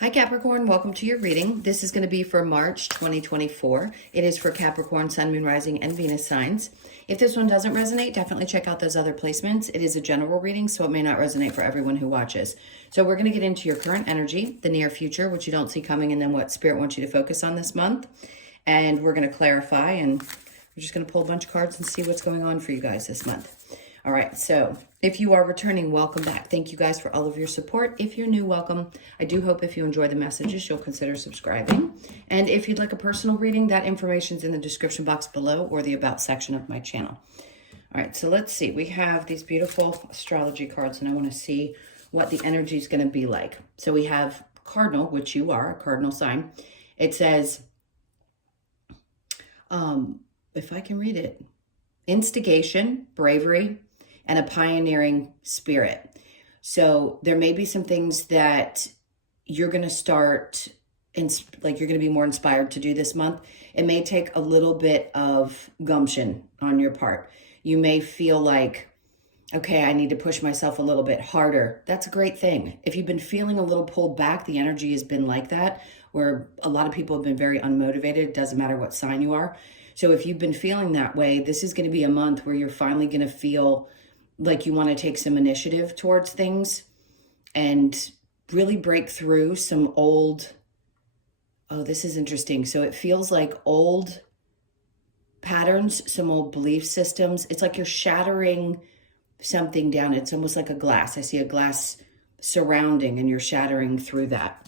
Hi Capricorn, welcome to your reading. This is going to be for March 2024. It is for Capricorn, Sun, Moon, Rising, and Venus signs. If this one doesn't resonate, definitely check out those other placements. It is a general reading, so it may not resonate for everyone who watches. So we're going to get into your current energy, the near future, which you don't see coming, and then what Spirit wants you to focus on this month. And we're going to clarify, and we're just going to pull a bunch of cards and see what's going on for you guys this month. All right, so if you are returning, welcome back. Thank you guys for all of your support. If you're new, welcome. I do hope if you enjoy the messages, you'll consider subscribing. And if you'd like a personal reading, that information's in the description box below or the About section of my channel. All right, so let's see. We have these beautiful astrology cards, and I want to see what the energy is going to be like. So we have Cardinal, which you are, a cardinal sign. It says, if I can read it, instigation, bravery, and a pioneering spirit. So there may be some things that you're going to start, you're going to be more inspired to do this month. It may take a little bit of gumption on your part. You may feel like, okay, I need to push myself a little bit harder. That's a great thing. If you've been feeling a little pulled back, the energy has been like that, where a lot of people have been very unmotivated. It doesn't matter what sign you are. So if you've been feeling that way, this is going to be a month where you're finally going to feel like you want to take some initiative towards things and really break through some old, oh, this is interesting. So it feels like old patterns, some old belief systems. It's like you're shattering something down. It's almost like a glass. I see a glass surrounding and you're shattering through that.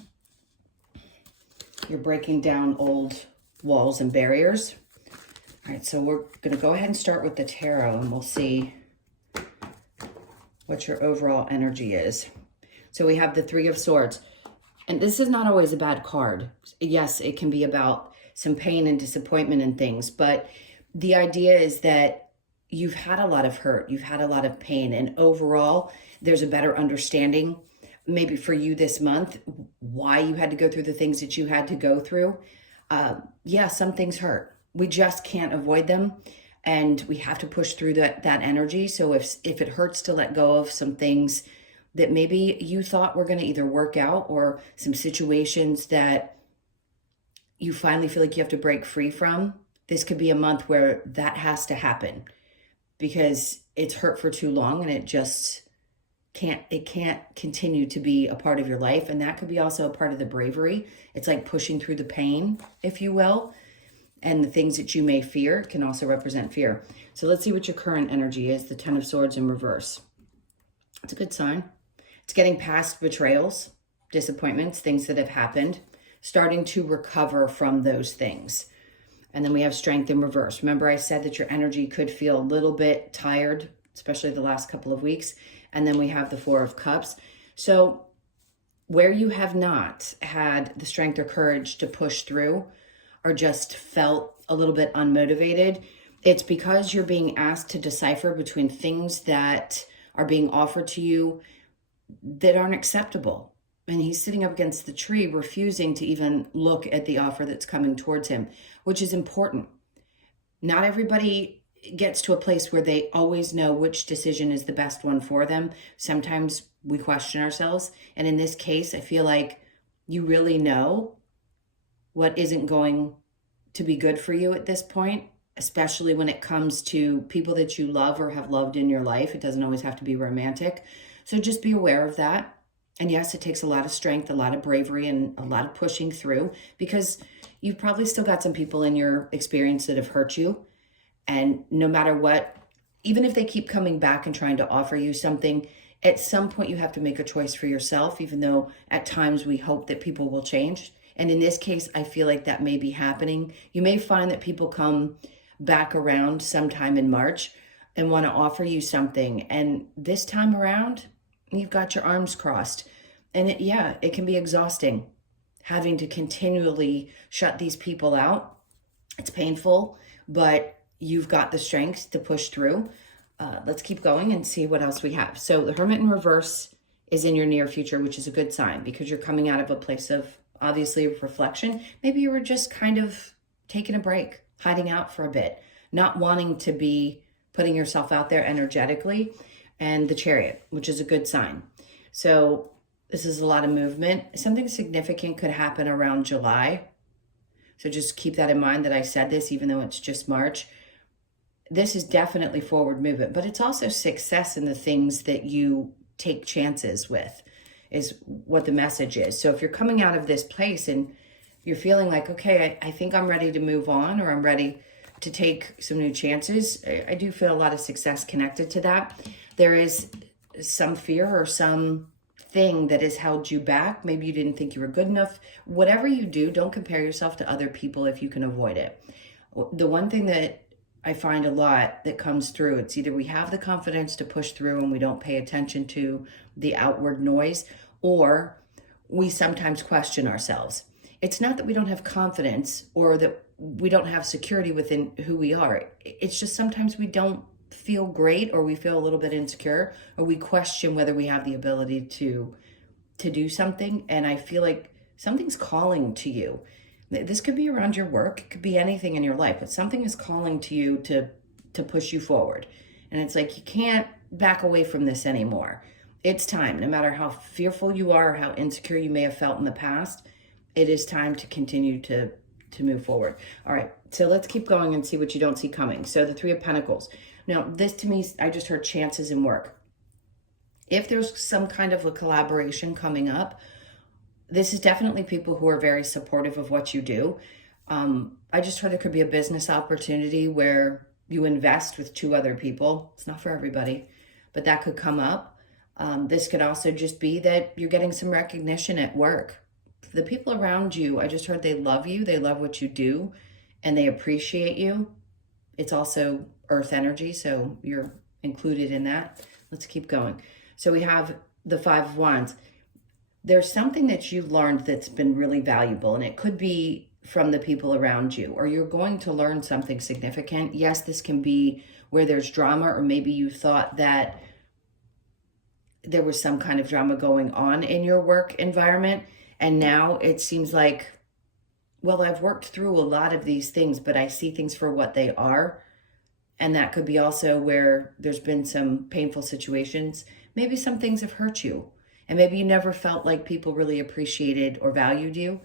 You're breaking down old walls and barriers. All right, so we're going to go ahead and start with the tarot and we'll see what your overall energy is. So we have the Three of Swords. And this is not always a bad card. Yes, it can be about some pain and disappointment and things, but the idea is that you've had a lot of hurt, you've had a lot of pain, and overall, there's a better understanding, maybe for you this month, why you had to go through the things that you had to go through. Yeah, some things hurt. We just can't avoid them. And we have to push through that energy. So if it hurts to let go of some things that maybe you thought were going to either work out, or some situations that you finally feel like you have to break free from, this could be a month where that has to happen, because it's hurt for too long and it can't continue to be a part of your life. And that could be also a part of the bravery. It's like pushing through the pain, if you will. And the things that you may fear can also represent fear. So let's see what your current energy is. The Ten of Swords in reverse. It's a good sign. It's getting past betrayals, disappointments, things that have happened, starting to recover from those things. And then we have Strength in reverse. Remember, I said that your energy could feel a little bit tired, especially the last couple of weeks. And then we have the Four of Cups. So where you have not had the strength or courage to push through, or just felt a little bit unmotivated, it's because you're being asked to decipher between things that are being offered to you that aren't acceptable. And he's sitting up against the tree, refusing to even look at the offer that's coming towards him, which is important. Not everybody gets to a place where they always know which decision is the best one for them. Sometimes we question ourselves. And in this case, I feel like you really know what isn't going to be good for you at this point, especially when it comes to people that you love or have loved in your life. It doesn't always have to be romantic. So just be aware of that. And yes, it takes a lot of strength, a lot of bravery, and a lot of pushing through, because you've probably still got some people in your experience that have hurt you. And no matter what, even if they keep coming back and trying to offer you something, at some point you have to make a choice for yourself, even though at times we hope that people will change. And in this case, I feel like that may be happening. You may find that people come back around sometime in March and want to offer you something. And this time around, you've got your arms crossed. And it can be exhausting having to continually shut these people out. It's painful, but you've got the strength to push through. Let's keep going and see what else we have. So the Hermit in reverse is in your near future, which is a good sign, because you're coming out of a place of, obviously, reflection. Maybe you were just kind of taking a break, hiding out for a bit, not wanting to be putting yourself out there energetically. And the Chariot, which is a good sign. So This is a lot of movement. Something significant could happen around July. So just keep that in mind that I said this, even though it's just March. This is definitely forward movement, but it's also success in the things that you take chances with, is what the message is. So if you're coming out of this place and you're feeling like, okay, I think I'm ready to move on, or I'm ready to take some new chances, I do feel a lot of success connected to that. There is some fear or some thing that has held you back. Maybe you didn't think you were good enough. Whatever you do, don't compare yourself to other people if you can avoid it. The one thing that I find a lot that comes through, it's either we have the confidence to push through and we don't pay attention to the outward noise, or we sometimes question ourselves. It's not that we don't have confidence or that we don't have security within who we are. It's just sometimes we don't feel great, or we feel a little bit insecure, or we question whether we have the ability to do something. And I feel like something's calling to you. This could be around your work, it could be anything in your life, but something is calling to you to push you forward. And it's like, you can't back away from this anymore. It's time. No matter how fearful you are, or how insecure you may have felt in the past, it is time to continue to move forward. All right, so let's keep going and see what you don't see coming. So the Three of Pentacles. Now, this to me, I just heard chances in work. If there's some kind of a collaboration coming up, this is definitely people who are very supportive of what you do. I just heard there could be a business opportunity where you invest with two other people. It's not for everybody, but that could come up. This could also just be that you're getting some recognition at work. The people around you, I just heard they love you, they love what you do, and they appreciate you. It's also earth energy, so you're included in that. Let's keep going. So we have the Five of Wands. There's something that you've learned that's been really valuable, and it could be from the people around you, or you're going to learn something significant. Yes, this can be where there's drama, or maybe you thought that there was some kind of drama going on in your work environment, and now it seems like, well, I've worked through a lot of these things, but I see things for what they are. And that could be also where there's been some painful situations. Maybe some things have hurt you, and maybe you never felt like people really appreciated or valued you.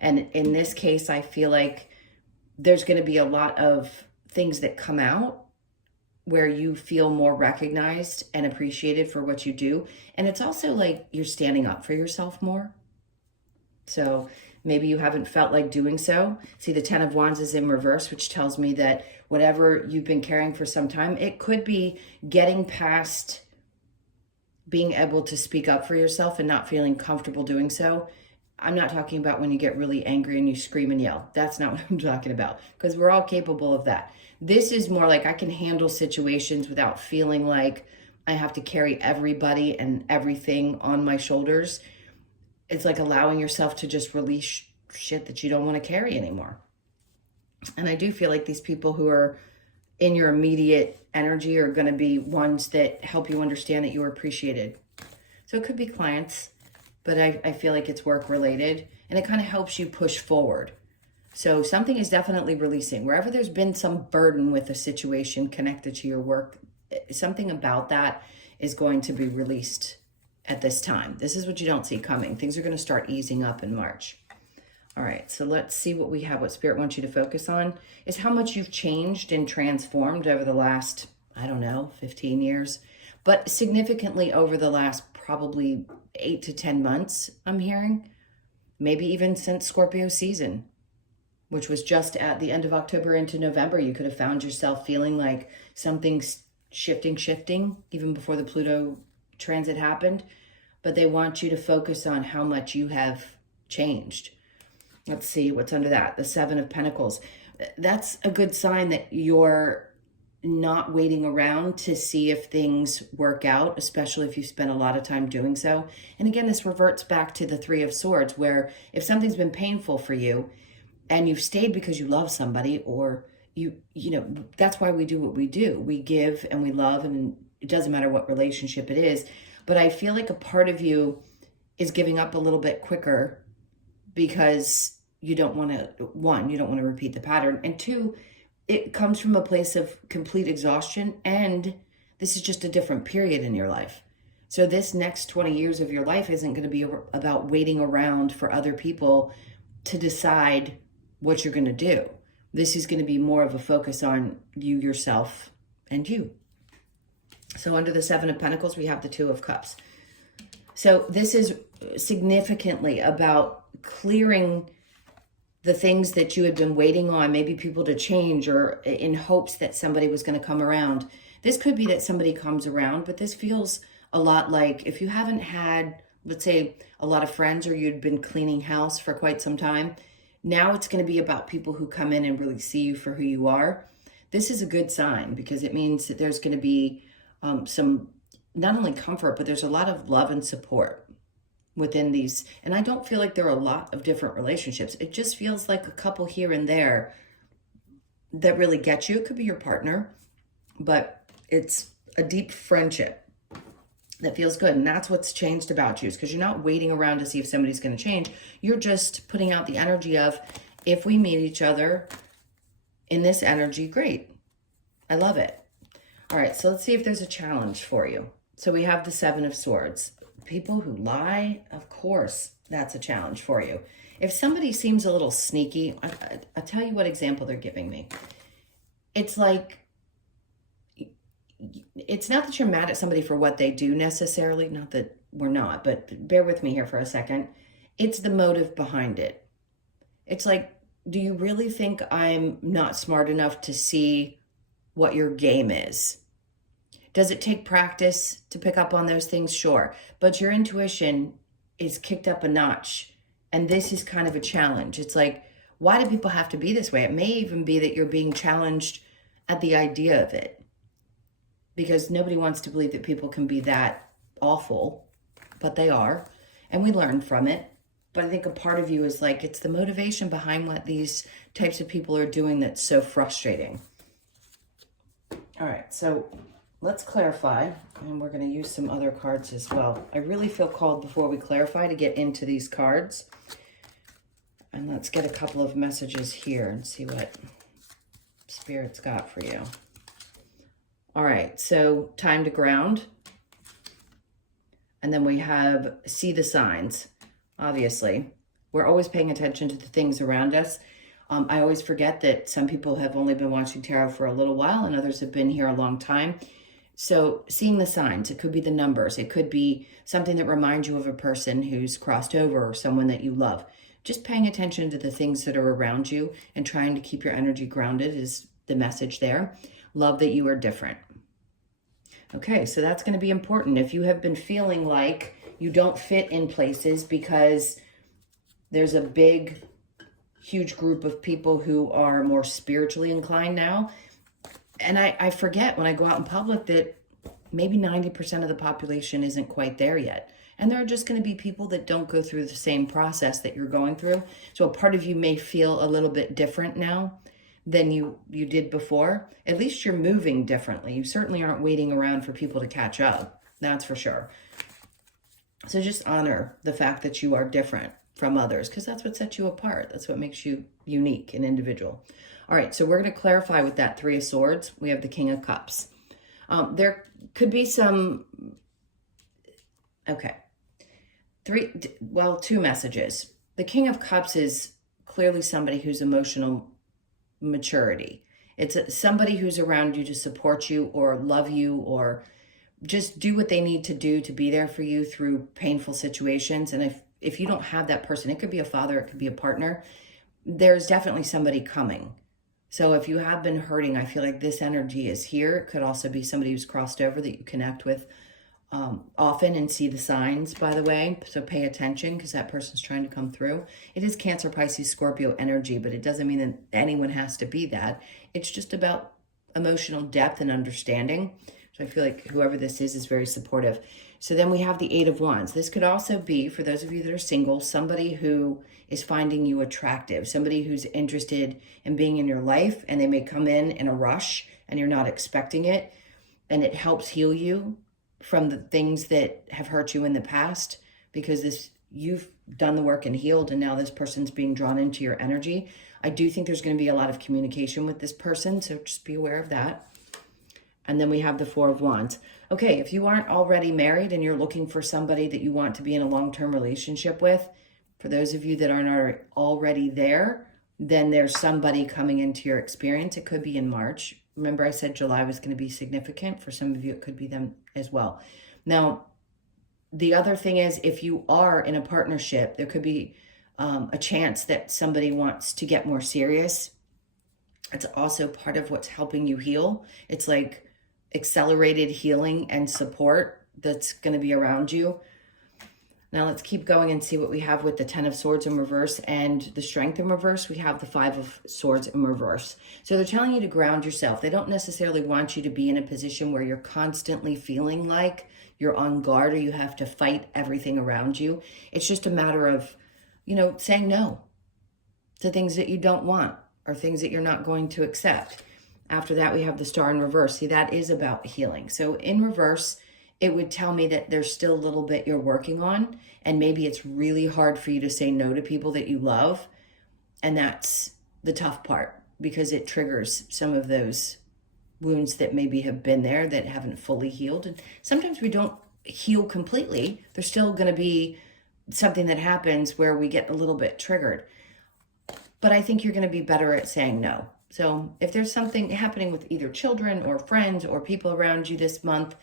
And in this case, I feel like there's going to be a lot of things that come out where you feel more recognized and appreciated for what you do. And it's also like you're standing up for yourself more. So maybe you haven't felt like doing so. See, the Ten of Wands is in reverse, which tells me that whatever you've been carrying for some time, it could be getting past being able to speak up for yourself and not feeling comfortable doing so. I'm not talking about when you get really angry and you scream and yell. That's not what I'm talking about, because we're all capable of that. This is more like I can handle situations without feeling like I have to carry everybody and everything on my shoulders. It's like allowing yourself to just release shit that you don't want to carry anymore. And I do feel like these people who are in your immediate energy are going to be ones that help you understand that you are appreciated. So it could be clients, but I feel like it's work related, and it kind of helps you push forward. So something is definitely releasing. Wherever there's been some burden with a situation connected to your work, something about that is going to be released at this time. This is what you don't see coming. Things are going to start easing up in March. All right, so let's see what we have. What Spirit wants you to focus on is how much you've changed and transformed over the last, 15 years, but significantly over the last probably 8 to 10 months, I'm hearing. Maybe even since Scorpio season, which was just at the end of October into November. You could have found yourself feeling like something's shifting, even before the Pluto transit happened. But they want you to focus on how much you have changed. Let's see what's under that. The Seven of Pentacles. That's a good sign that you're not waiting around to see if things work out, especially if you spend a lot of time doing so. And again, this reverts back to the Three of Swords, where if something's been painful for you and you've stayed because you love somebody, or you know, that's why we do what we do. We give and we love, and it doesn't matter what relationship it is. But I feel like a part of you is giving up a little bit quicker because you don't want to, one, you don't want to repeat the pattern, and two, it comes from a place of complete exhaustion, and this is just a different period in your life. So this next 20 years of your life isn't going to be about waiting around for other people to decide what you're going to do. This is going to be more of a focus on you, yourself, and you. So under the Seven of Pentacles, we have the Two of Cups. So this is significantly about clearing the things that you had been waiting on, maybe people to change, or in hopes that somebody was going to come around. This could be that somebody comes around, but this feels a lot like if you haven't had, let's say, a lot of friends, or you'd been cleaning house for quite some time. Now it's going to be about people who come in and really see you for who you are. This is a good sign because it means that there's going to be some, not only comfort, but there's a lot of love and support within these. And I don't feel like there are a lot of different relationships. It just feels like a couple here and there that really get you. It could be your partner, but it's a deep friendship that feels good. And that's what's changed about you, is because you're not waiting around to see if somebody's going to change. You're just putting out the energy of, if we meet each other in this energy, great. I love it. All right, so let's see if there's a challenge for you. So we have the Seven of Swords. People who lie, of course, that's a challenge for you. If somebody seems a little sneaky, I'll tell you what example they're giving me. It's like, it's not that you're mad at somebody for what they do necessarily, not that we're not, but bear with me here for a second. It's the motive behind it. It's like, do you really think I'm not smart enough to see what your game is? Does it take practice to pick up on those things? Sure. But your intuition is kicked up a notch. And this is kind of a challenge. It's like, why do people have to be this way? It may even be that you're being challenged at the idea of it, because nobody wants to believe that people can be that awful, but they are. And we learn from it. But I think a part of you is like, it's the motivation behind what these types of people are doing that's so frustrating. All right, so let's clarify, and we're going to use some other cards as well. I really feel called before we clarify to get into these cards. And let's get a couple of messages here and see what Spirit's got for you. All right, so time to ground. And then we have see the signs. Obviously, we're always paying attention to the things around us. I always forget that some people have only been watching tarot for a little while and others have been here a long time. So seeing the signs, it could be the numbers. It could be something that reminds you of a person who's crossed over or someone that you love. Just paying attention to the things that are around you and trying to keep your energy grounded is the message there. Love that you are different. Okay, so that's going to be important. If you have been feeling like you don't fit in places because there's a big, huge group of people who are more spiritually inclined now. And I forget when I go out in public that maybe 90% of the population isn't quite there yet. And there are just going to be people that don't go through the same process that you're going through. So a part of you may feel a little bit different now than you did before. At least you're moving differently. You certainly aren't waiting around for people to catch up. That's for sure. So just honor the fact that you are different from others, because that's what sets you apart. That's what makes you unique and individual. All right, so we're going to clarify with that Three of Swords. We have the King of Cups. There could be some, okay, two messages. The King of Cups is clearly somebody who's emotional maturity. It's somebody who's around you to support you or love you or just do what they need to do to be there for you through painful situations. And if you don't have that person, it could be a father, it could be a partner, there's definitely somebody coming. So if you have been hurting, I feel like this energy is here. It could also be somebody who's crossed over that you connect with often and see the signs, by the way. So pay attention because that person's trying to come through. It is Cancer, Pisces, Scorpio energy, but it doesn't mean that anyone has to be that. It's just about emotional depth and understanding. So I feel like whoever this is very supportive. So then we have the Eight of Wands. This could also be, for those of you that are single, somebody who is finding you attractive, somebody who's interested in being in your life, and they may come in a rush and you're not expecting it, and it helps heal you from the things that have hurt you in the past, because you've done the work and healed, and now this person's being drawn into your energy. I do think there's going to be a lot of communication with this person, so just be aware of that. And then we have the Four of Wands. Okay, if you aren't already married and you're looking for somebody that you want to be in a long-term relationship with, for those of you that aren't already there, then there's somebody coming into your experience. It could be in March. Remember I said July was going to be significant. For some of you, it could be them as well. Now, the other thing is, if you are in a partnership, there could be a chance that somebody wants to get more serious. It's also part of what's helping you heal. It's like accelerated healing and support that's going to be around you. Now let's keep going and see what we have with the Ten of Swords in reverse and the Strength in reverse. We have the Five of Swords in reverse. So they're telling you to ground yourself. They don't necessarily want you to be in a position where you're constantly feeling like you're on guard or you have to fight everything around you. It's just a matter of, saying no to things that you don't want or things that you're not going to accept. After that, we have the Star in reverse. See, that is about healing. So in reverse, it would tell me that there's still a little bit you're working on, and maybe it's really hard for you to say no to people that you love. And that's the tough part, because it triggers some of those wounds that maybe have been there that haven't fully healed. And sometimes we don't heal completely. There's still going to be something that happens where we get a little bit triggered. But I think you're going to be better at saying no. So if there's something happening with either children or friends or people around you this month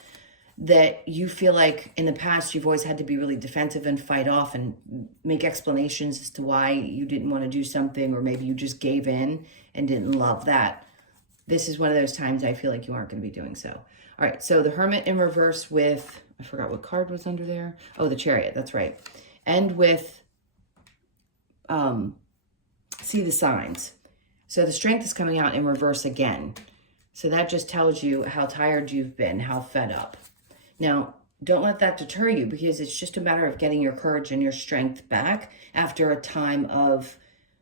that you feel like in the past you've always had to be really defensive and fight off and make explanations as to why you didn't want to do something, or maybe you just gave in and didn't love that, this is one of those times I feel like you aren't going to be doing so. All right, so the Hermit in reverse with, I forgot what card was under there. Oh, the Chariot, that's right. And with, see the signs. So the Strength is coming out in reverse again. So that just tells you how tired you've been, how fed up. Now, don't let that deter you, because it's just a matter of getting your courage and your strength back after a time of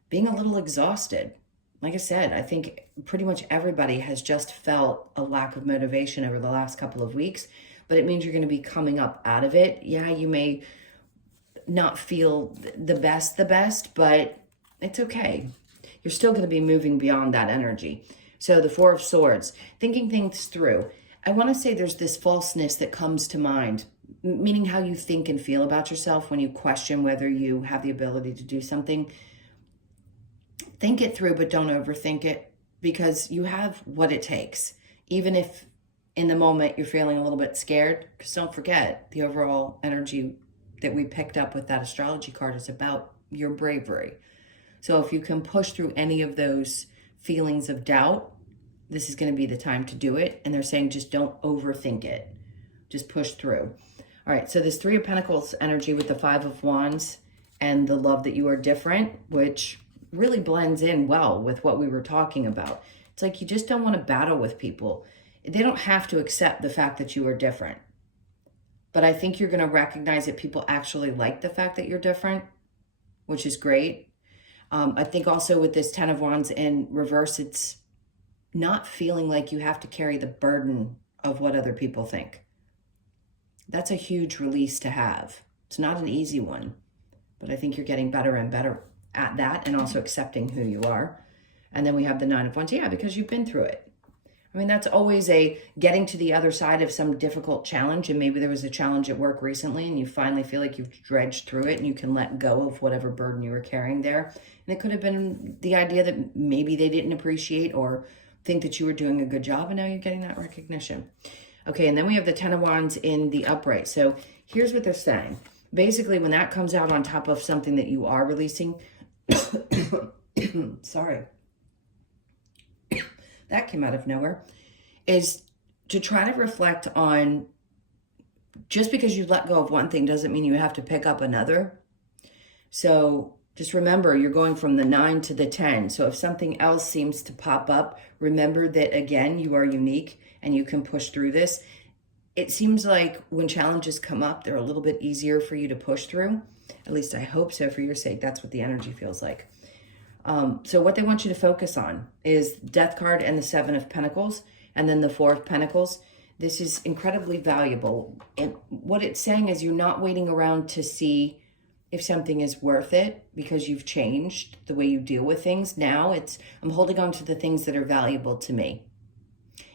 being a little exhausted. Like I said, I think pretty much everybody has just felt a lack of motivation over the last couple of weeks, but it means you're going to be coming up out of it. Yeah, you may not feel the best, but it's okay. You're still going to be moving beyond that energy. So the Four of Swords, thinking things through. I want to say there's this falseness that comes to mind, meaning how you think and feel about yourself when you question whether you have the ability to do something. Think it through, but don't overthink it, because you have what it takes. Even if in the moment you're feeling a little bit scared, because don't forget, the overall energy that we picked up with that astrology card is about your bravery. So if you can push through any of those feelings of doubt, this is going to be the time to do it. And they're saying just don't overthink it. Just push through. All right, so this Three of Pentacles energy with the Five of Wands and the love that you are different, which really blends in well with what we were talking about. It's like you just don't want to battle with people. They don't have to accept the fact that you are different. But I think you're going to recognize that people actually like the fact that you're different, which is great. I think also with this Ten of Wands in reverse, it's not feeling like you have to carry the burden of what other people think. That's a huge release to have. It's not an easy one, but I think you're getting better and better at that, and also accepting who you are. And then we have the Nine of Wands. Yeah, because you've been through it. I mean, that's always a getting to the other side of some difficult challenge. And maybe there was a challenge at work recently and you finally feel like you've dredged through it and you can let go of whatever burden you were carrying there. And it could have been the idea that maybe they didn't appreciate or think that you were doing a good job, and now you're getting that recognition. Okay, and then we have the Ten of Wands in the upright. So here's what they're saying. Basically, when that comes out on top of something that you are releasing, sorry, that came out of nowhere, is to try to reflect on, just because you let go of one thing doesn't mean you have to pick up another. So just remember, you're going from the 9 to the 10. So if something else seems to pop up, remember that, again, you are unique and you can push through this. It seems like when challenges come up, they're a little bit easier for you to push through. At least I hope so, for your sake. That's what the energy feels like. So what they want you to focus on is Death card and the Seven of Pentacles, and then the Four of Pentacles. This is incredibly valuable. And what it's saying is you're not waiting around to see if something is worth it because you've changed the way you deal with things. Now I'm holding on to the things that are valuable to me.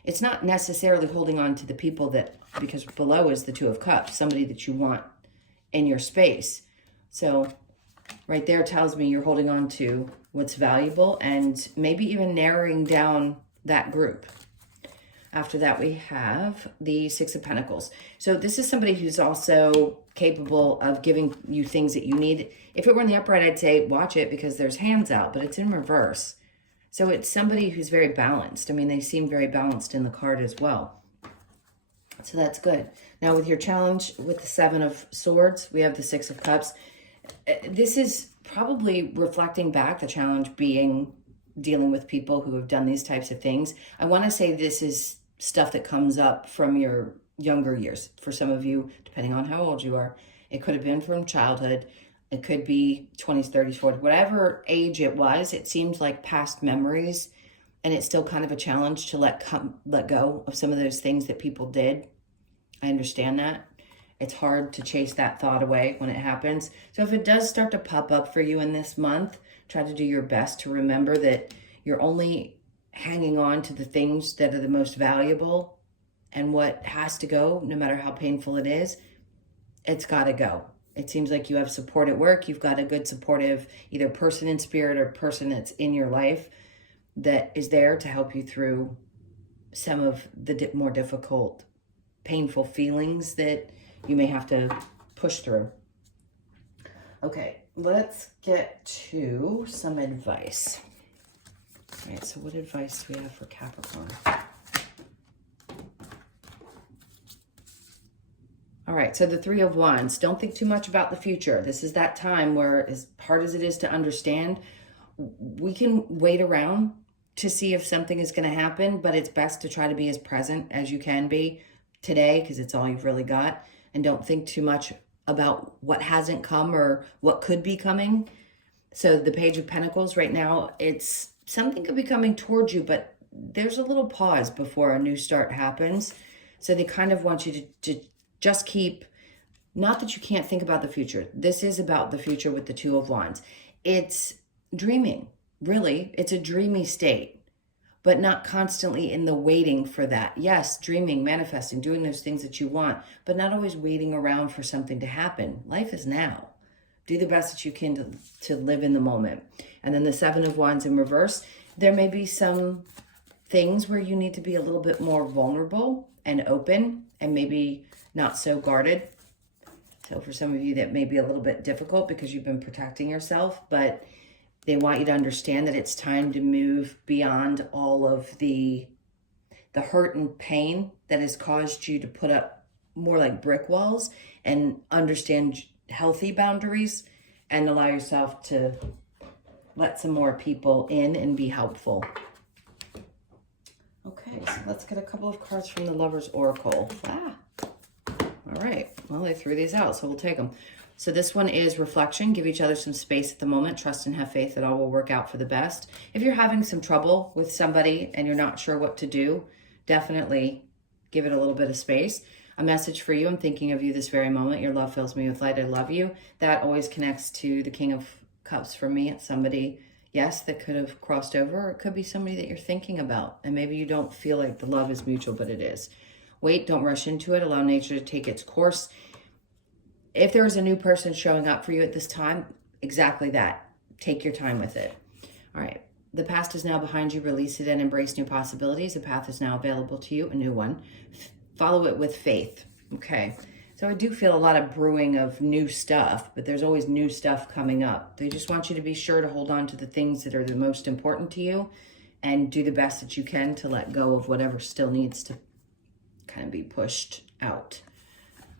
It's not necessarily holding on to the people that, because below is the Two of Cups, somebody that you want in your space. So right there tells me you're holding on to what's valuable and maybe even narrowing down that group. After that, we have the Six of Pentacles. So this is somebody who's also capable of giving you things that you need. If it were in the upright, I'd say watch it because there's hands out, but it's in reverse. So it's somebody who's very balanced. I mean, they seem very balanced in the card as well. So that's good. Now with your challenge with the Seven of Swords, we have the Six of Cups. This is probably reflecting back, the challenge being dealing with people who have done these types of things. I want to say this is stuff that comes up from your younger years. For some of you, depending on how old you are, it could have been from childhood. It could be 20s, 30s, 40s, whatever age it was. It seems like past memories, and it's still kind of a challenge to let go of some of those things that people did. I understand that. It's hard to chase that thought away when it happens. So if it does start to pop up for you in this month, try to do your best to remember that you're only hanging on to the things that are the most valuable, and what has to go, no matter how painful it is, it's got to go. It seems like you have support at work. You've got a good supportive either person in spirit or person that's in your life that is there to help you through some of the more difficult, painful feelings that you may have to push through. Okay, let's get to some advice. All right, so what advice do we have for Capricorn? All right, so the Three of Wands. Don't think too much about the future. This is that time where, as hard as it is to understand, we can wait around to see if something is going to happen, but it's best to try to be as present as you can be today because it's all you've really got. And don't think too much about what hasn't come or what could be coming. So the Page of Pentacles right now, it's something could be coming towards you, but there's a little pause before a new start happens. So they kind of want you to just keep, not that you can't think about the future. This is about the future with the Two of Wands. It's dreaming, really. It's a dreamy state, but not constantly in the waiting for that. Yes, dreaming, manifesting, doing those things that you want, but not always waiting around for something to happen. Life is now. Do the best that you can to live in the moment. And then the Seven of Wands in reverse, there may be some things where you need to be a little bit more vulnerable and open and maybe not so guarded. So for some of you, that may be a little bit difficult because you've been protecting yourself, but they want you to understand that it's time to move beyond all of the hurt and pain that has caused you to put up more like brick walls and understand healthy boundaries and allow yourself to let some more people in and be helpful. Okay, so let's get a couple of cards from the Lover's Oracle. All right, well, they threw these out, so we'll take them. So this one is reflection. Give each other some space at the moment. Trust and have faith that all will work out for the best. If you're having some trouble with somebody and you're not sure what to do, definitely give it a little bit of space. A message for you. I'm thinking of you this very moment. Your love fills me with light. I love you. That always connects to the King of Cups for me. It's somebody, yes, that could have crossed over, or it could be somebody that you're thinking about. And maybe you don't feel like the love is mutual, but it is. Wait, don't rush into it. Allow nature to take its course. If there is a new person showing up for you at this time, exactly that. Take your time with it. All right. The past is now behind you. Release it and embrace new possibilities. A path is now available to you, a new one. Follow it with faith. Okay. So I do feel a lot of brewing of new stuff, but there's always new stuff coming up. They just want you to be sure to hold on to the things that are the most important to you and do the best that you can to let go of whatever still needs to kind of be pushed out.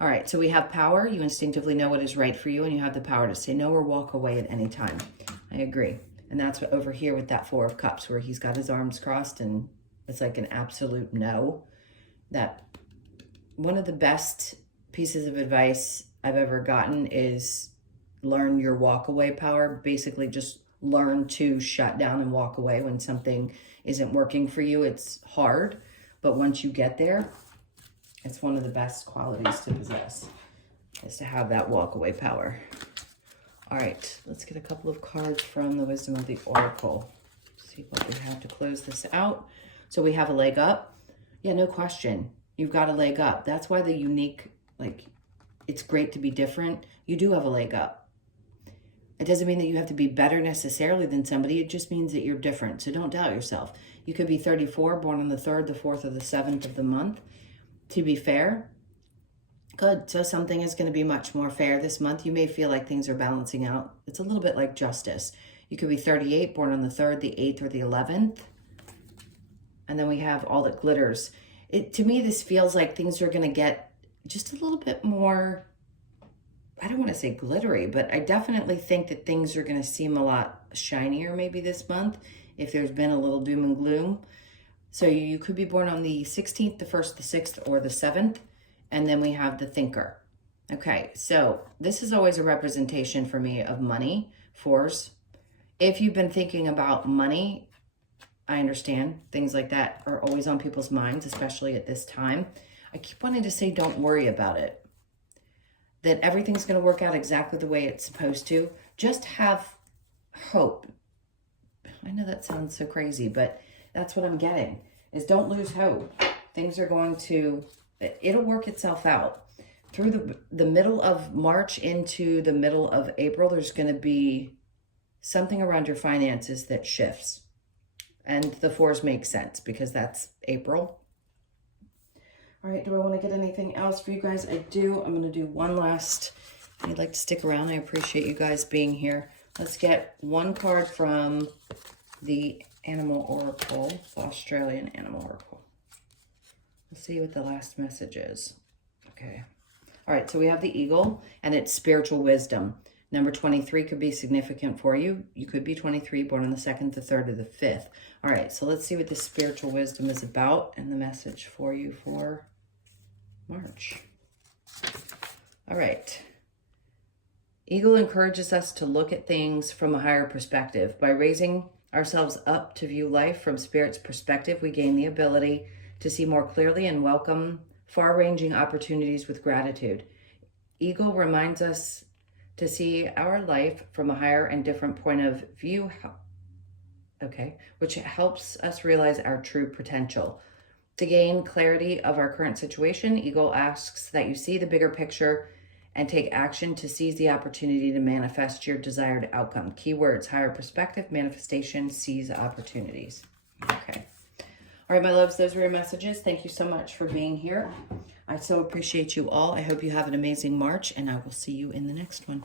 All right, so we have power. You instinctively know what is right for you, and you have the power to say no or walk away at any time. I agree. And that's what over here with that Four of Cups, where he's got his arms crossed, and it's like an absolute no. That one of the best pieces of advice I've ever gotten is learn your walk away power. Basically, just learn to shut down and walk away when something isn't working for you. It's hard, but once you get there, it's one of the best qualities to possess, is to have that walk-away power. All right, let's get a couple of cards from the Wisdom of the Oracle. See what we have to close this out. So we have a leg up. Yeah, no question. You've got a leg up. That's why the unique, like, it's great to be different. You do have a leg up. It doesn't mean that you have to be better necessarily than somebody. It just means that you're different. So don't doubt yourself. You could be 34, born on the 3rd, the 4th, or the 7th of the month. To be fair, good. So something is going to be much more fair this month. You may feel like things are balancing out. It's a little bit like justice. You could be 38, born on the 3rd, the 8th, or the 11th. And then we have all that glitters. To me, this feels like things are going to get just a little bit more, I don't want to say glittery, but I definitely think that things are going to seem a lot shinier maybe this month if there's been a little doom and gloom. So you could be born on the 16th, the 1st, the 6th, or the 7th. And then we have the thinker. Okay, so this is always a representation for me of money, fours. If you've been thinking about money, I understand things like that are always on people's minds, especially at this time. I keep wanting to say don't worry about it. That everything's going to work out exactly the way it's supposed to. Just have hope. I know that sounds so crazy, but that's what I'm getting, is don't lose hope. Things are going to, it'll work itself out. Through the middle of March into the middle of April, there's going to be something around your finances that shifts. And the fours make sense because that's April. All right, do I want to get anything else for you guys? I do. I'm going to do one last. If you'd like to stick around, I appreciate you guys being here. Let's get one card from the Animal Oracle, the Australian Animal Oracle. Let's see what the last message is. Okay. All right, so we have the eagle, and it's spiritual wisdom. Number 23 could be significant for you. You could be 23, born on the 2nd, the 3rd, or the 5th. All right, so let's see what this spiritual wisdom is about and the message for you for March. All right. Eagle encourages us to look at things from a higher perspective. By raising ourselves up to view life from Spirit's perspective, we gain the ability to see more clearly and welcome far-ranging opportunities with gratitude. Eagle reminds us to see our life from a higher and different point of view, which helps us realize our true potential. To gain clarity of our current situation, Eagle asks that you see the bigger picture and take action to seize the opportunity to manifest your desired outcome. Keywords: higher perspective, manifestation, seize opportunities. Okay. All right, my loves, those were your messages. Thank you so much for being here. I so appreciate you all. I hope you have an amazing March, and I will see you in the next one.